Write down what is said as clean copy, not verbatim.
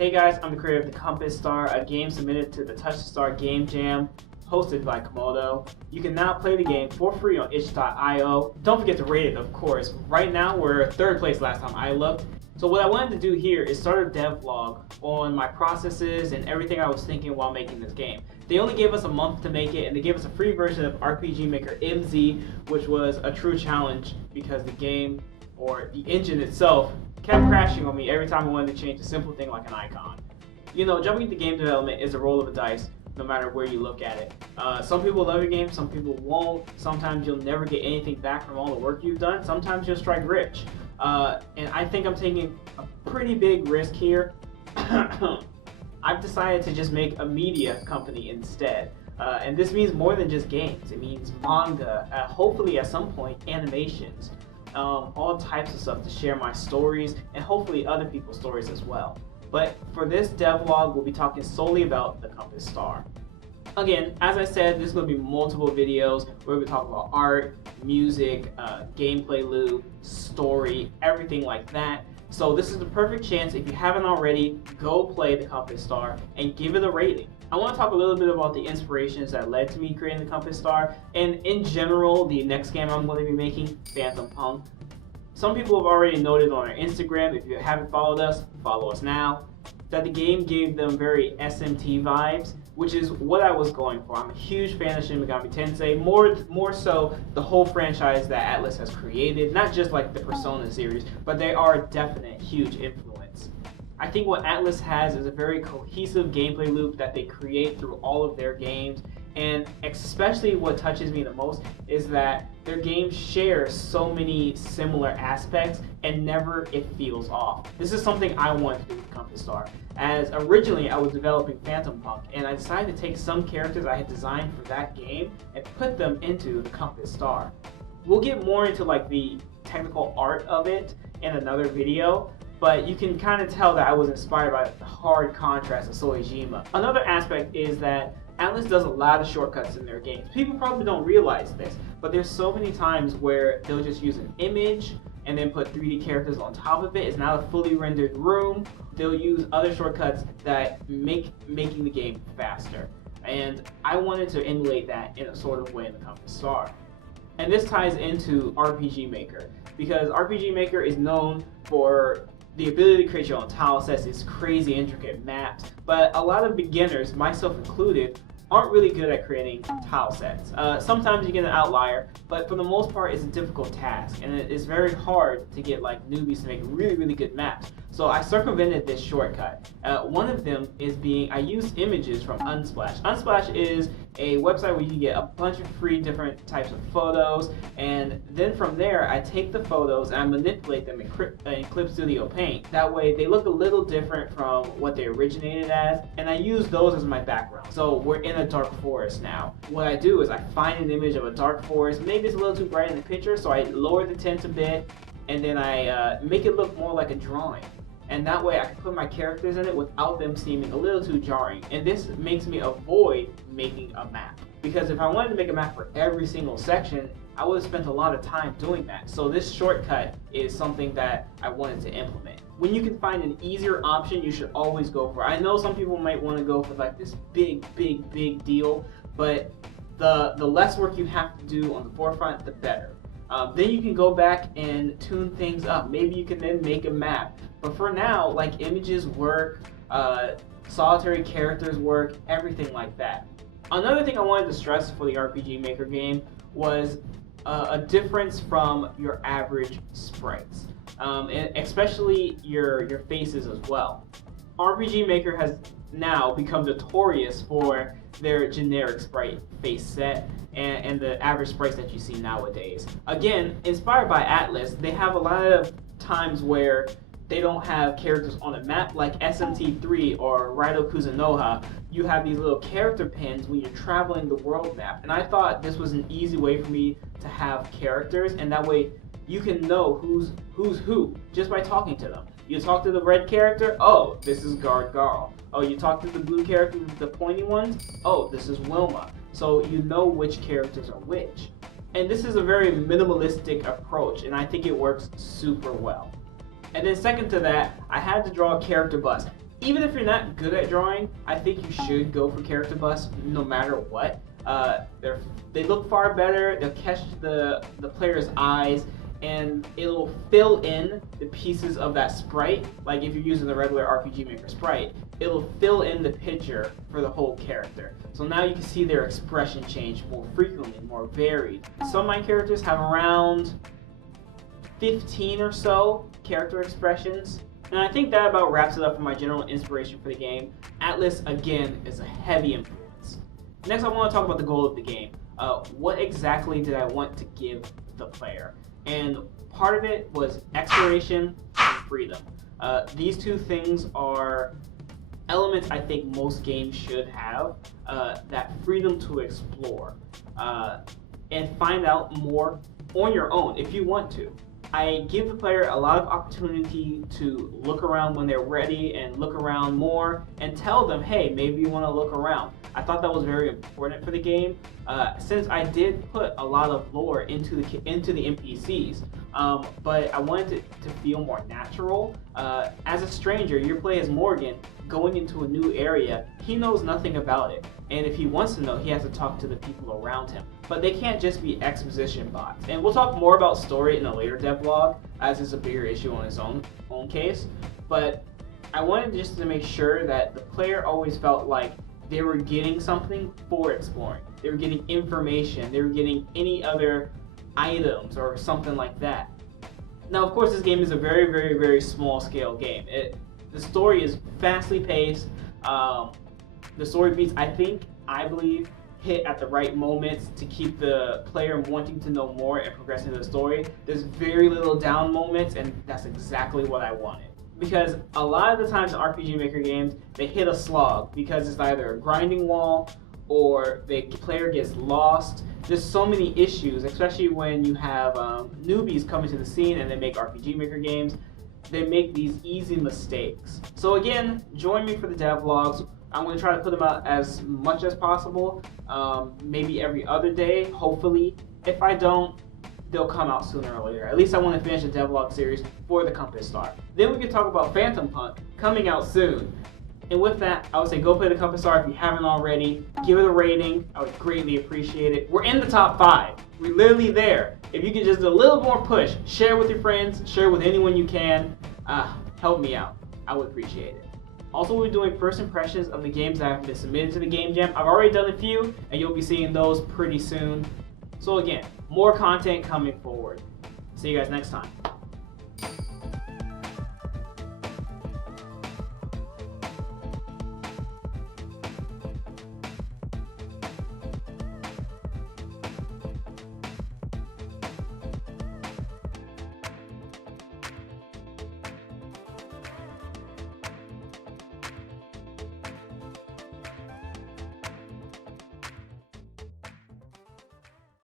Hey guys, I'm the creator of the Compass Star, a game submitted to the Touch the Star Game Jam, hosted by Komodo. You can now play the game for free on itch.io. Don't forget to rate it, of course. Right now, we're third place last time I looked. So what I wanted to do here is start a devlog on my processes and everything I was thinking while making this game. They only gave us a month to make it, and they gave us a free version of RPG Maker MZ, which was a true challenge because the game, or the engine itself, kept crashing on me every time I wanted to change a simple thing like an icon. You know, jumping into game development is a roll of the dice, no matter where you look at it. Some people love your game, some people won't. Sometimes you'll never get anything back from all the work you've done. Sometimes you'll strike rich. And I think I'm taking a pretty big risk here. I've decided to just make a media company instead. And this means more than just games. It means manga, hopefully at some point animations, all types of stuff to share my stories and hopefully other people's stories as well. But for this devlog, we'll be talking solely about the Compass Star. Again, as I said, there's going to be multiple videos where we talk about art, music, gameplay loop, story, everything like that. So this is the perfect chance, if you haven't already, go play the Compass Star and give it a rating. I want to talk a little bit about the inspirations that led to me creating the Compass Star, and in general, the next game I'm going to be making, Phantom Punk. Some people have already noted on our Instagram, if you haven't followed us, follow us now, that the game gave them very SMT vibes, which is what I was going for. I'm a huge fan of Shin Megami Tensei, more so the whole franchise that Atlus has created, not just like the Persona series, but they are a definite huge influence. I think what Atlus has is a very cohesive gameplay loop that they create through all of their games, and especially what touches me the most is that their games share so many similar aspects and never it feels off. This is something I wanted to do with Compass Star, as originally I was developing Phantom Punk, and I decided to take some characters I had designed for that game and put them into the Compass Star. We'll get more into like the technical art of it in another video, but you can kind of tell that I was inspired by the hard contrast of Soejima. Another aspect is that Atlus does a lot of shortcuts in their games. People probably don't realize this, but there's so many times where they'll just use an image and then put 3D characters on top of it. It's not a fully rendered room. They'll use other shortcuts that making the game faster. And I wanted to emulate that in a sort of way in the Compass Star. And this ties into RPG Maker, because RPG Maker is known for the ability to create your own tile sets, these crazy intricate maps, but a lot of beginners, myself included, aren't really good at creating tile sets. Sometimes you get an outlier, but for the most part it's a difficult task, and it's very hard to get like newbies to make really good maps. So I circumvented this shortcut. One of them is I use images from Unsplash. Unsplash is a website where you can get a bunch of free different types of photos, and then from there I take the photos and I manipulate them in Clip Studio Paint. That way they look a little different from what they originated as, and I use those as my background. So we're in a dark forest now. What I do is I find an image of a dark forest. Maybe it's a little too bright in the picture, so I lower the tint a bit, and then I make it look more like a drawing. And that way I can put my characters in it without them seeming a little too jarring. And this makes me avoid making a map, because if I wanted to make a map for every single section, I would have spent a lot of time doing that. So this shortcut is something that I wanted to implement. When you can find an easier option, you should always go for it. I know some people might want to go for like this big deal, but the less work you have to do on the forefront, the better. Then you can go back and tune things up. Maybe you can then make a map. But for now, like, images work, solitary characters work, everything like that. Another thing I wanted to stress for the RPG Maker game was a difference from your average sprites, and especially your faces as well. RPG Maker has now become notorious for their generic sprite face set and the average sprites that you see nowadays. Again, inspired by Atlus, they have a lot of times where they don't have characters on a map, like SMT3 or Raido Kuzunoha. You have these little character pins when you're traveling the world map, and I thought this was an easy way for me to have characters, and that way you can know who's who just by talking to them. You talk to the red character, oh, this is Guard Garl. Oh, you talk to the blue character with the pointy ones, oh, this is Wilma. So you know which characters are which. And this is a very minimalistic approach, and I think it works super well. And then second to that, I had to draw a character bust. even if you're not good at drawing, I think you should go for character busts no matter what. They look far better, they'll catch the player's eyes, and it'll fill in the pieces of that sprite. Like if you're using the regular RPG Maker sprite, it'll fill in the picture for the whole character. So now you can see their expression change more frequently, more varied. Some of my characters have around 15 or so character expressions. And I think that about wraps it up for my general inspiration for the game. Atlas, again, is a heavy influence. Next, I want to talk about the goal of the game. What exactly did I want to give the player? And part of it was exploration and freedom. These two things are elements I think most games should have. That freedom to explore and find out more on your own if you want to. I give the player a lot of opportunity to look around when they're ready and look around more and tell them, hey, maybe you want to look around. I thought that was very important for the game since I did put a lot of lore into the NPCs, but I wanted it to feel more natural. As a stranger, your play as Morgan going into a new area, he knows nothing about it. And if he wants to know, he has to talk to the people around him. But they can't just be exposition bots. And we'll talk more about story in a later devlog, as it's a bigger issue on its own case. But I wanted just to make sure that the player always felt like they were getting something for exploring. They were getting information. They were getting any other items or something like that. Now, of course, this game is a very, very, very small scale game. The story is fastly paced. The story beats, I believe, hit at the right moments to keep the player wanting to know more and progressing the story. There's very little down moments, and that's exactly what I wanted. Because a lot of the times in RPG Maker games, they hit a slog because it's either a grinding wall or the player gets lost. There's so many issues, especially when you have newbies coming to the scene and they make RPG Maker games. They make these easy mistakes. So again, join me for the devlogs. I'm going to try to put them out as much as possible, maybe every other day, hopefully. If I don't, they'll come out sooner or later. At least I want to finish the devlog series for the Compass Star. Then we can talk about Phantom Punk coming out soon. And with that, I would say go play the Compass Star if you haven't already. Give it a rating. I would greatly appreciate it. We're in the top 5. We're literally there. If you could just do a little more push, share with your friends, share with anyone you can. Help me out. I would appreciate it. Also, we're doing first impressions of the games that have been submitted to the Game Jam. I've already done a few, and you'll be seeing those pretty soon. So again, more content coming forward. See you guys next time.